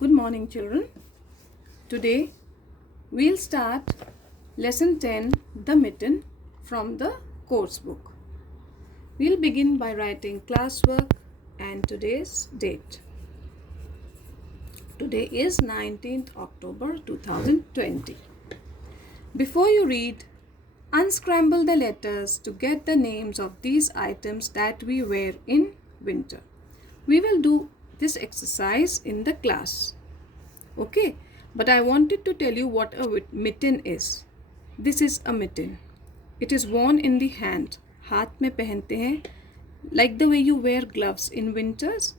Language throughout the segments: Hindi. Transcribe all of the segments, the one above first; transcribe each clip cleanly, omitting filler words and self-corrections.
Good morning, children. Today we'll start lesson 10, The Mitten, from the course book. We'll begin by writing classwork and today's date. Today is 19th October 2020. Before you read, unscramble the letters to get the names of these items that we wear in winter. We will do this exercise in the class. Okay, but I wanted to tell you what a mitten is. This is a mitten. It is worn in the hand. हाथ में पहनते हैं. Like the way you wear gloves in winters.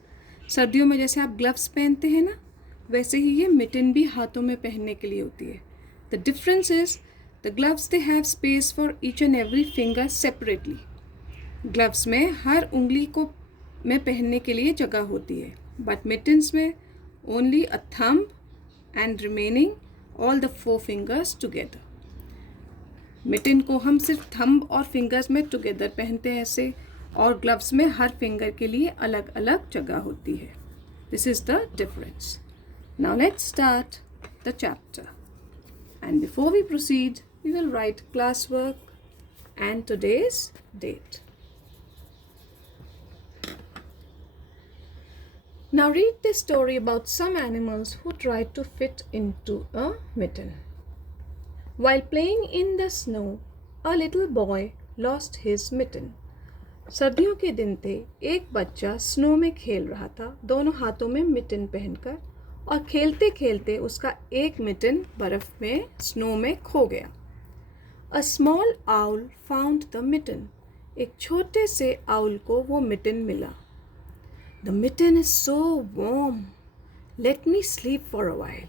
सर्दियों में जैसे आप gloves पहनते हैं ना, वैसे ही ये mitten भी हाथों में पहनने के लिए होती है. The difference is the gloves they have space for each and every finger separately. Gloves में हर उंगली को में पहनने के लिए जगह होती है. But mittens में only a thumb and remaining all the 4 fingers together. Meeting को हम सिर्फ थंब और फिंगर्स में टुगेदर पहनते हैं ऐसे, और ग्लव्स में हर फिंगर के लिए अलग अलग जगह होती है. This is the difference. Now let's start the chapter, and before we proceed we will write class work and today's date. Now read this story about some animals who tried to fit into a mitten. While playing in the snow, a little boy lost his mitten. सर्दियों के दिन थे. एक बच्चा स्नो में खेल रहा था, दोनों हाथों में मिटन पहनकर, और खेलते खेलते उसका एक मिटन बर्फ में स्नो में खो गया. A small owl found the mitten. एक छोटे से आउल को वो मिटन मिला. The mitten is so warm. Let me sleep for a while.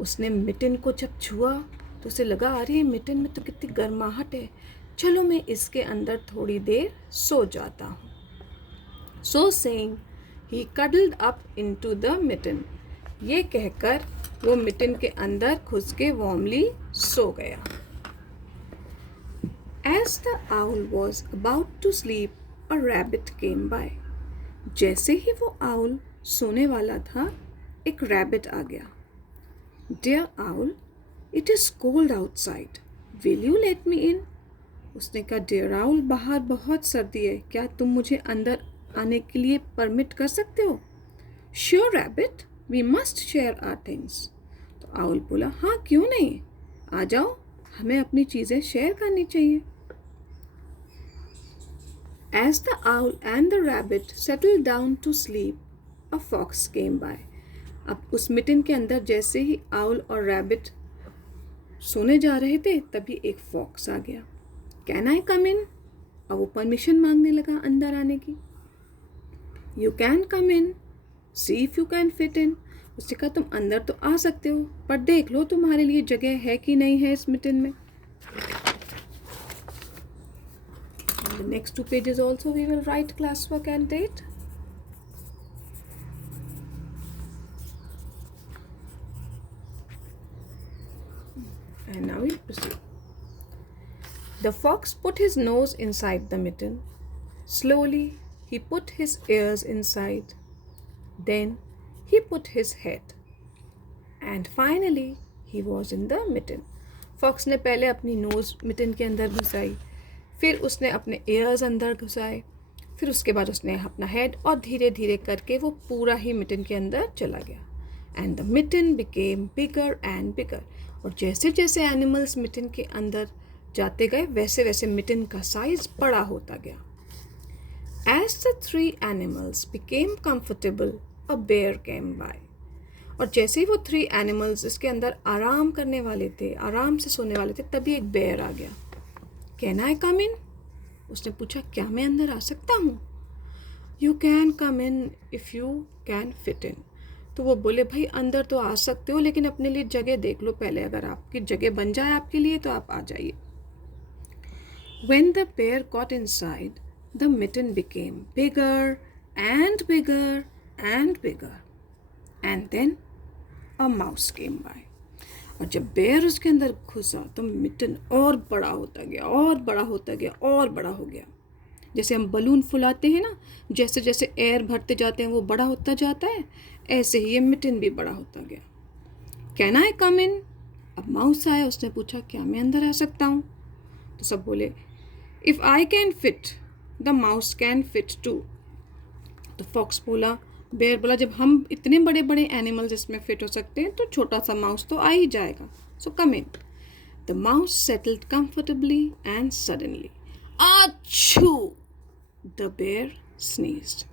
उसने मिटन को जब छुआ तो उसे लगा, अरे मिटन में तो कितनी गर्माहट है, चलो मैं इसके अंदर थोड़ी देर सो जाता हूँ. So saying, he cuddled up into the mitten. ये कहकर वो मिटन के अंदर घुस के वार्मली सो गया. As the owl was about to sleep, a rabbit came by. जैसे ही वो आउल सोने वाला था, एक रैबिट आ गया. Dear owl, it is cold outside. Will you let me in? उसने कहा, डियर आउल, बाहर बहुत सर्दी है, क्या तुम मुझे अंदर आने के लिए परमिट कर सकते हो? Sure rabbit, we must share our things. तो आउल बोला, हाँ क्यों नहीं, आ जाओ, हमें अपनी चीज़ें शेयर करनी चाहिए. As the owl and the rabbit settled down to sleep, a fox came by. अब उस मिटन के अंदर जैसे ही आउल और रैबिट सोने जा रहे थे, तभी एक फॉक्स आ गया. Can I come in? अब वो परमिशन मांगने लगा अंदर आने की. You can come in. See if you can fit in. उसने कहा, तुम अंदर तो आ सकते हो, पर देख लो तुम्हारे लिए जगह है कि नहीं है इस मिटन में. The next 2 pages also we will write classwork and date. And now we'll proceed. The fox put his nose inside the mitten. Slowly he put his ears inside. Then he put his head. And finally he was in the mitten. Fox ने पहले अपनी nose mitten के अंदर घुसाई, फिर उसने अपने ears अंदर घुसाए, फिर उसके बाद उसने अपना head, और धीरे धीरे करके वो पूरा ही mitten के अंदर चला गया. And the mitten became bigger and bigger. और जैसे जैसे animals mitten के अंदर जाते गए, वैसे वैसे mitten का size बड़ा होता गया. As the 3 animals became comfortable, a bear came by. और जैसे ही वो 3 animals इसके अंदर आराम करने वाले थे, आराम से सोने वाले थे, तभी एक bear आ गया. Can I come in? उसने पूछा, क्या मैं अंदर आ सकता हूँ? You can come in if you can fit in. तो वो बोले, भाई अंदर तो आ सकते हो, लेकिन अपने लिए जगह देख लो पहले, अगर आपकी जगह बन जाए आपके लिए तो आप आ जाइए. When the bear got inside, the mitten became bigger and bigger and bigger. And then a mouse came by. और जब बेयर उसके अंदर घुसा तो मिटन और बड़ा होता गया, और बड़ा होता गया, और बड़ा हो गया. जैसे हम बलून फुलाते हैं ना, जैसे जैसे एयर भरते जाते हैं वो बड़ा होता जाता है, ऐसे ही ये मिटन भी बड़ा होता गया। कैन आई कम इन? अब माउस आया, उसने पूछा क्या मैं अंदर आ सकता हूँ? तो सब बोले if I can fit the mouse can fit too. तो फॉक्स बोला, बेयर बोला, जब हम इतने बड़े बड़े एनिमल्स इसमें फिट हो सकते हैं तो छोटा सा माउस तो आ ही जाएगा। So come in. The mouse settled comfortably and suddenly achoo the bear sneezed.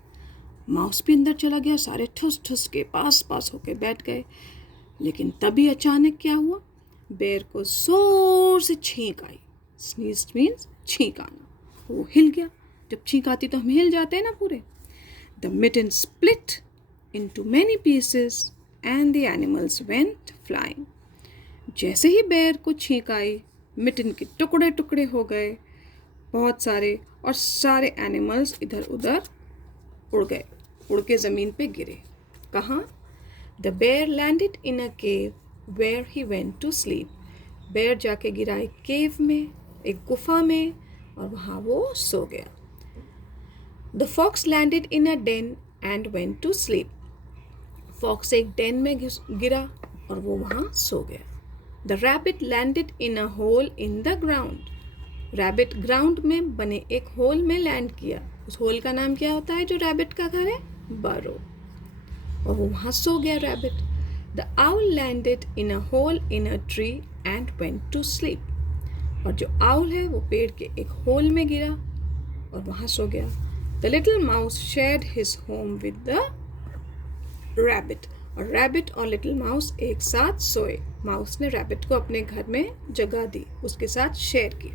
Mouse भी अंदर चला गया, सारे ठुस ठुस के पास पास होके बैठ गए। लेकिन तभी अचानक क्या हुआ? बेर को जोर से छींक आई। स्नीज्ड मीन्स छींक आना। वो हिल गया। जब छींक आती तो हम हिल जाते हैं ना पूरे। The mitten split into many pieces and the animals went flying. जैसे ही बेर को छींक आई, मिटन के टुकड़े टुकड़े हो गए बहुत सारे, और सारे एनिमल्स इधर उधर उड़ गए, उड़ के ज़मीन पे गिरे। कहाँ? The bear landed in a cave where he went to sleep. Bear जाके गिरा एक केव में, एक गुफा में, और वहाँ वो सो गया। The fox landed in a den and went to sleep. Fox एक डेन में गिरा और वो वहाँ सो गया। The rabbit landed in a hole in the ground. Rabbit ground में बने एक होल में लैंड किया। उस होल का नाम क्या होता है जो रैबिट का घर है? बरो। और वो वहाँ सो गया rabbit. The owl landed in a hole in a tree and went to sleep. और जो आउल है वो पेड़ के एक होल में गिरा और वहाँ सो गया। The little mouse shared his home with the rabbit. और रैबिट और लिटिल माउस एक साथ सोए। माउस ने रैबिट को अपने घर में जगह दी, उसके साथ शेयर की।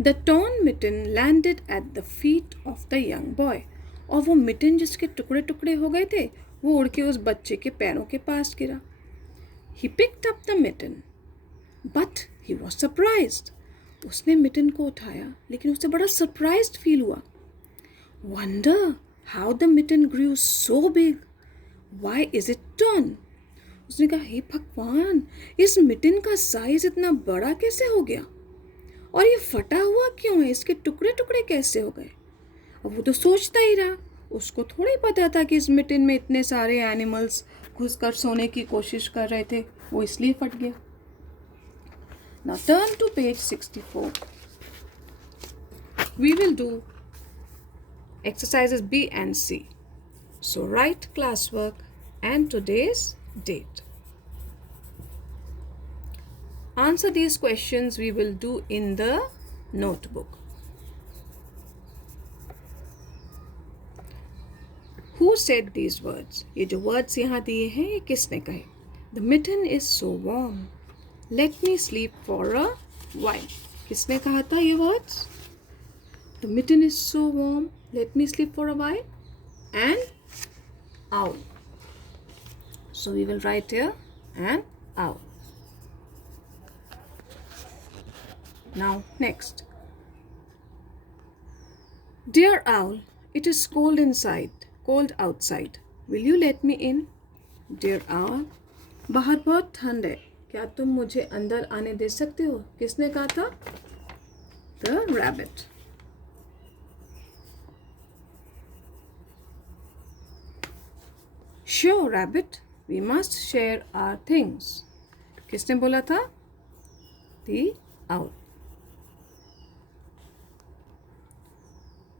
The torn mitten landed at the feet of the young boy. और वो मिटन जिसके टुकड़े टुकड़े हो गए थे वो उड़ के उस बच्चे के पैरों के पास गिरा। He picked up the mitten but he was surprised. उसने मिटन को उठाया लेकिन उसे बड़ा सरप्राइज्ड फील हुआ। Wonder how the mitten grew so big, why is it turn? उसने कहा हे भगवान, इस मिटन का साइज इतना बड़ा कैसे हो गया? और ये फटा हुआ क्यों है? इसके टुकड़े टुकड़े कैसे हो गए? अब वो तो सोचता ही रहा, उसको थोड़ी पता था कि इस मिटन में इतने सारे एनिमल्स घुसकर सोने की कोशिश कर रहे थे, वो इसलिए फट गया। Now turn to page 64. We will do exercises B and C. So write classwork and today's date. Answer these questions we will do in the notebook. Who said these words? ये जो words यहाँ दिए हैं ये किसने कहे? The mitten is so warm. Let me sleep for a while. किसने कहा था ये words? The mitten is so warm. Let me sleep for a while. And owl. So we will write here an owl. Now next. Dear owl, it is cold inside, cold outside. Will you let me in? Dear owl, बाहर बहुत ठंड है, क्या तुम मुझे अंदर आने दे सकते हो? किसने कहा था? The rabbit. Sure, rabbit. We must share our things. किसने बोला था? The owl.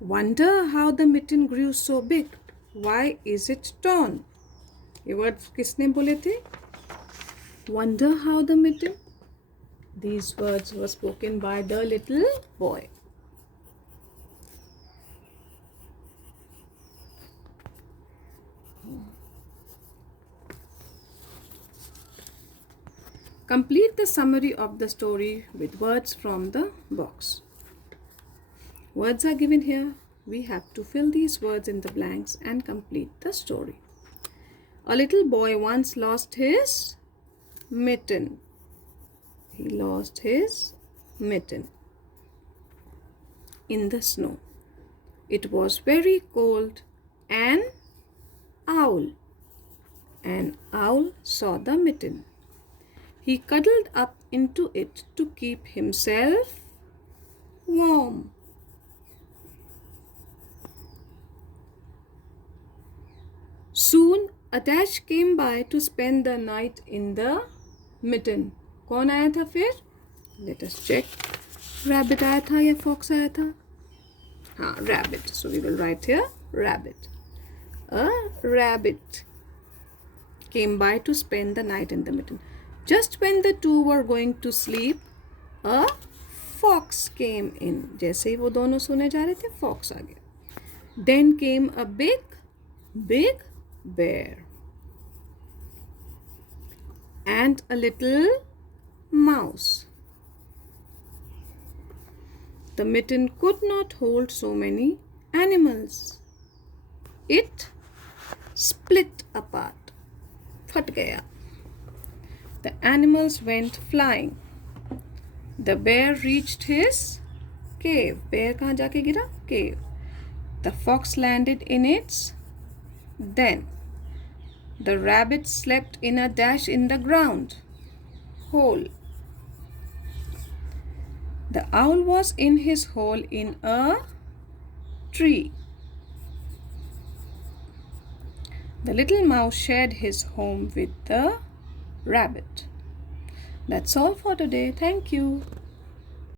Wonder how the mitten grew so big. Why is it torn? ये वर्ड किसने बोले थे? Wonder how the mitten. These words were spoken by the little boy. Complete the summary of the story with words from the box. Words are given here. We have to fill these words in the blanks and complete the story. A little boy once lost his mitten. He lost his mitten in the snow. It was very cold. An owl saw the mitten. He cuddled up into it to keep himself warm. Soon a dash came by to spend the night in the mitten. कौन आया था फिर? Let us check. Rabbit आया था या fox आया था? हाँ, rabbit. So we will write here rabbit. A rabbit came by to spend the night in the mitten. Just when the two were going to sleep, a fox came in. जैसे ही वो दोनों सोने जा रहे थे, fox आ गया. Then came a big bear and a little mouse. The mitten could not hold so many animals. It split apart. फट गया. The animals went flying. The bear reached his cave. Bear कहाँ जाके गिरा? Cave. The fox landed in its den. The rabbit slept in a dash in the ground. Hole. The owl was in his hole in a tree. The little mouse shared his home with the rabbit. That's all for today. Thank you.